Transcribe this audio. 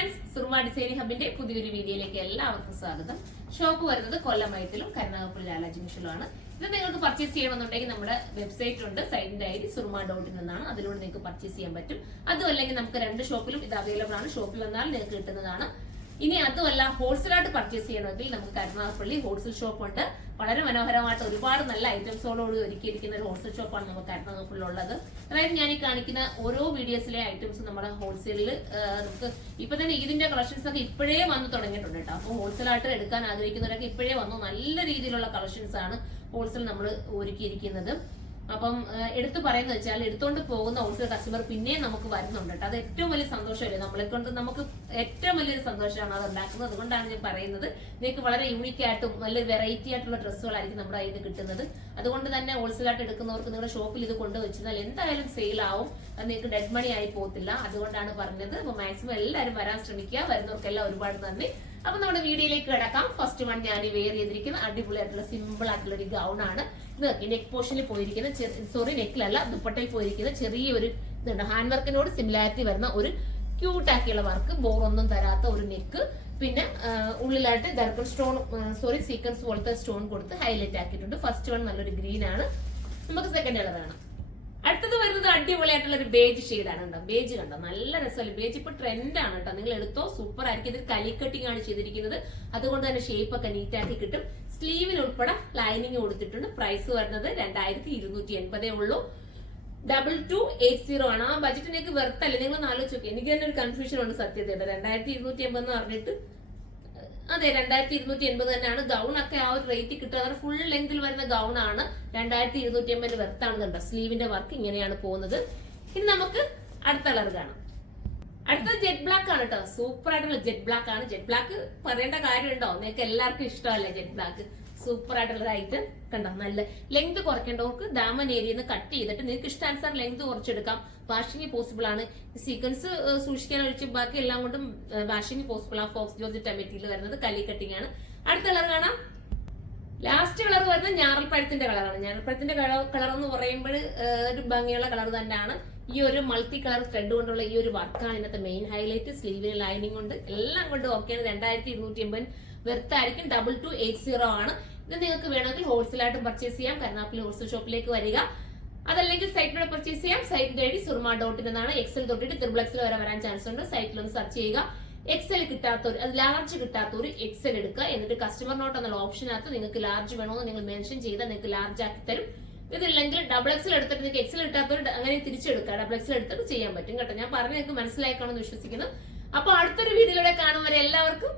Friends, Soorma designing ഹബിന്റെ പുതിയൊരു വീഡിയോയിലേക്ക് എല്ലാവർക്കും സ്വാഗതം. ഷോപ്പ് വരുന്നത് കൊല്ലമൈത്തിലും കരുനാഗപ്പള്ളി ലാലാജി മിഷനിലുമാണ്. ഇത് നിങ്ങൾക്ക് പർച്ചേസ് ചെയ്യണമെന്നുണ്ടെങ്കിൽ നമ്മുടെ വെബ്സൈറ്റ് ഉണ്ട്, സൈറ്റിന്റെ ഐഡി surma.in എന്നാണ്. അതിലൂടെ നിങ്ങൾക്ക് പർച്ചേസ് ചെയ്യാൻ പറ്റും. അതുമല്ലെങ്കിൽ നമുക്ക് രണ്ട് ഷോപ്പിലും ഇത് അവൈലബിൾ ആണ്. ഷോപ്പിൽ വന്നാൽ നിങ്ങൾക്ക് കിട്ടുന്നതാണ്. ഇനി അതുമല്ല, ഹോൾസെയിലായിട്ട് പർച്ചേസ് ചെയ്യണമെങ്കിൽ നമുക്ക് കരുനാഗപ്പള്ളി ഹോൾസെയിൽ ഷോപ്പ് ഉണ്ട്. വളരെ മനോഹരമായിട്ട് ഒരുപാട് നല്ല ഐറ്റംസോടുകൂടി ഒരുക്കിയിരിക്കുന്ന ഒരു ഹോൾസെയിൽ ഷോപ്പാണ് നമുക്ക് കരുനാഗപ്പള്ളി ഉള്ളത്. അതായത് ഞാൻ ഈ കാണിക്കുന്ന ഓരോ വീഡിയോസിലെ ഐറ്റംസ് നമ്മുടെ ഹോൾസെയിലിൽ നമുക്ക് ഇപ്പൊ തന്നെ ഇതിന്റെ കളക്ഷൻസ് ഒക്കെ ഇപ്പോഴേ വന്ന് തുടങ്ങിയിട്ടുണ്ട് കേട്ടോ. അപ്പോൾ ഹോൾസെയിലായിട്ട് എടുക്കാൻ ആഗ്രഹിക്കുന്നവരൊക്കെ ഇപ്പോഴേ വന്നു. നല്ല രീതിയിലുള്ള കളക്ഷൻസ് ആണ് ഹോൾസെയിൽ നമ്മൾ ഒരുക്കിയിരിക്കുന്നത്. അപ്പം എടുത്തു പറയുന്നത് വെച്ചാൽ എടുത്തോണ്ട് പോകുന്ന ഹോൾസെയിൽ കസ്റ്റമർ പിന്നെയും നമുക്ക് വരുന്നുണ്ട് കേട്ടോ. അത് ഏറ്റവും വലിയ സന്തോഷമല്ലേ, നമ്മളെ കൊണ്ട് നമുക്ക് ഏറ്റവും വലിയൊരു സന്തോഷമാണ് അത് ഉണ്ടാക്കുന്നത്. അതുകൊണ്ടാണ് ഞാൻ പറയുന്നത്, നിങ്ങൾക്ക് വളരെ യൂണിക് ആയിട്ടും നല്ല വെറൈറ്റി ആയിട്ടുള്ള ഡ്രസ്സുകളായിരിക്കും നമ്മുടെ കയ്യിൽ കിട്ടുന്നത്. അതുകൊണ്ട് തന്നെ ഹോൾസെയിലായിട്ട് എടുക്കുന്നവർക്ക് നിങ്ങളുടെ ഷോപ്പിൽ ഇത് കൊണ്ടുവച്ചാൽ എന്തായാലും സെയിൽ ആവും. അത് നിങ്ങൾക്ക് ഡെഡ് മണി ആയി പോകത്തില്ല. അതുകൊണ്ടാണ് പറഞ്ഞത്. അപ്പൊ മാക്സിമം എല്ലാവരും വരാൻ ശ്രമിക്കുക. വരുന്നവർക്കെല്ലാം ഒരുപാട് നന്ദി. അപ്പൊ നമ്മുടെ വീഡിയോയിലേക്ക് കിടക്കാം. ഫസ്റ്റ് വൺ ഞാൻ വെയർ ചെയ്തിരിക്കുന്ന അടിപൊളിയായിട്ടുള്ള സിമ്പിൾ ആയിട്ടുള്ള ഒരു ഗൗൺ ആണ്. ഇത് നെക്ക് പോർഷനിൽ പോയിരിക്കുന്ന നെക്കിലല്ല, ദുപ്പട്ടയിൽ പോയിരിക്കുന്ന ചെറിയൊരു ഇതുണ്ട്. ഹാൻഡ് വർക്കിനോട് സിമിലാരിറ്റി വരുന്ന ഒരു ക്യൂട്ട് ആക്കിയുള്ള വർക്ക്, ബോറൊന്നും തരാത്ത ഒരു നെക്ക്. പിന്നെ ഉള്ളിലായിട്ട് ദർക്കൺ സ്റ്റോൺ സീക്വൻസ് പോലത്തെ സ്റ്റോൺ കൊടുത്ത് ഹൈലൈറ്റ് ആക്കിയിട്ടുണ്ട്. ഫസ്റ്റ് വൺ നല്ലൊരു ഗ്രീൻ ആണ്. നമുക്ക് സെക്കൻഡ് കളർ വേണം. അടുത്തത് വരുന്നത് അടിപൊളിയായിട്ടുള്ള ഒരു ബേജ് ഷെയ്ഡാണ് കേട്ടോ. ബേജ് കണ്ടോ, നല്ല രസമല്ലേ. ബേജ് ഇപ്പൊ ട്രെൻഡാണ് കേട്ടോ. നിങ്ങൾ എടുത്തോ, സൂപ്പർ ആയിരിക്കും. ഇത് കലി കട്ടിംഗ് ആണ് ചെയ്തിരിക്കുന്നത്. അതുകൊണ്ട് തന്നെ ഷേപ്പ് ഒക്കെ നീറ്റ് ആക്കി കിട്ടും. സ്ലീവിന് ഉൾപ്പെടെ ലൈനിങ് കൊടുത്തിട്ടുണ്ട്. പ്രൈസ് വരുന്നത് 2280 ഉള്ളൂ. 2280 ആണ്. ആ ബജറ്റിനേക്ക് വെറുത്തല്ലേ. നിങ്ങൾ ആലോചിച്ച് നോക്കി. എനിക്ക് തന്നെ ഒരു കൺഫ്യൂഷൻ ഉണ്ട് സത്യത. 2280 എന്ന് പറഞ്ഞിട്ട് അതെ 2280 തന്നെയാണ്. ഗൗൺ ഒക്കെ ആ ഒരു റേറ്റ് കിട്ടുക. അതാണ് ഫുൾ ലെങ്തിൽ വരുന്ന ഗൗൺ ആണ്. 2280 വെർത്താണെന്നുണ്ടോ. സ്ലീവിന്റെ വർക്ക് ഇങ്ങനെയാണ് പോകുന്നത്. ഇനി നമുക്ക് അടുത്ത കളർ കാണാം. അടുത്തത് ജെറ്റ് ബ്ലാക്ക് ആണ് കേട്ടോ. സൂപ്പർ ആയിട്ടുള്ള ജെറ്റ് ബ്ലാക്ക് ആണ്. ജെറ്റ് ബ്ലാക്ക് പറയേണ്ട കാര്യമുണ്ടോ? നിങ്ങൾക്ക് എല്ലാവർക്കും ഇഷ്ടമല്ലേ ജെറ്റ് ബ്ലാക്ക്? സൂപ്പർ ആയിട്ടുള്ള ഐറ്റം കണ്ടോ. നല്ല ലെങ്ത് കുറയ്ക്കേണ്ടവർക്ക് ദാമൻ ഏരിയന്ന് കട്ട് ചെയ്തിട്ട് നിങ്ങൾക്ക് ഇഷ്ടാനുസാരം ലെങ്ത് കുറച്ചെടുക്കാം. വാഷിംഗ് പോസിബിൾ ആണ്. സീക്വൻസ് സൂക്ഷിക്കാൻ ഒഴിച്ച് ബാക്കി എല്ലാം കൊണ്ടും വാഷിംഗ് പോസിബിൾ ആ ഫോക്സ് ജോർജറ്റ് മെറ്റീരിയൽ വരുന്നത് കലി കട്ടിംഗ് ആണ്. അടുത്ത കളർ കാണാം. ലാസ്റ്റ് കളർ വരുന്നത് ഞാറൽപ്പഴത്തിന്റെ കളറാണ്. ഞാറൽപ്പഴത്തിന്റെ കളർ എന്ന് പറയുമ്പോൾ ഒരു ഭംഗിയുള്ള കളർ തന്നെയാണ്. ഈ ഒരു മൾട്ടി കളർ ത്രെഡ് കൊണ്ടുള്ള ഈ ഒരു വർക്കാണ് ഇന്നത്തെ മെയിൻ ഹൈലൈറ്റ്. സ്ലീവിന് ലൈനിങ് കൊണ്ട് എല്ലാം കൊണ്ട് ഓക്കെയാണ്. 2280 വെർത്തായിരിക്കും. 2280 ആണ്. ഇത് നിങ്ങൾക്ക് വേണമെങ്കിൽ ഹോൾസെയിലായിട്ടും പർച്ചേസ് ചെയ്യാം. കരുനാഗപ്പള്ളി ഹോൾസെയിൽ ഷോപ്പിലേക്ക് വരിക. അതല്ലെങ്കിൽ സൈറ്റിലൂടെ പർച്ചേസ് ചെയ്യാം. സൈറ്റിന്റെ ഐഡി surma.in എന്നാണ്. എക്സൽ തൊട്ടിട്ട് XXL വരെ വരാൻ ചാൻസ് ഉണ്ട്. സൈറ്റിലൊന്ന് സെർച്ച് ചെയ്യുക. എക്സൽ കിട്ടാത്തവർ, അത് ലാർജ് കിട്ടാത്തവർ എക്സൽ എടുക്കുക. എന്നിട്ട് കസ്റ്റമർ നോട്ട് എന്നുള്ള ഓപ്ഷനകത്ത് നിങ്ങൾക്ക് ലാർജ് വേണമെന്ന് നിങ്ങൾ മെൻഷൻ ചെയ്താൽ നിങ്ങൾക്ക് ലാർജ് ആക്കി തരും. ഇതില്ലെങ്കിൽ XXL എടുത്തിട്ട് നിങ്ങൾക്ക് എക്സൽ കിട്ടാത്തവർ അങ്ങനെ തിരിച്ചെടുക്കുക. XXL എടുത്തിട്ട് ചെയ്യാൻ പറ്റും കേട്ടോ. ഞാൻ പറഞ്ഞ് നിങ്ങൾക്ക് മനസ്സിലാക്കണമെന്ന് വിശ്വസിക്കുന്നു. അപ്പൊ അടുത്തൊരു വീഡിയോയിലൂടെ കാണും വരെ എല്ലാവർക്കും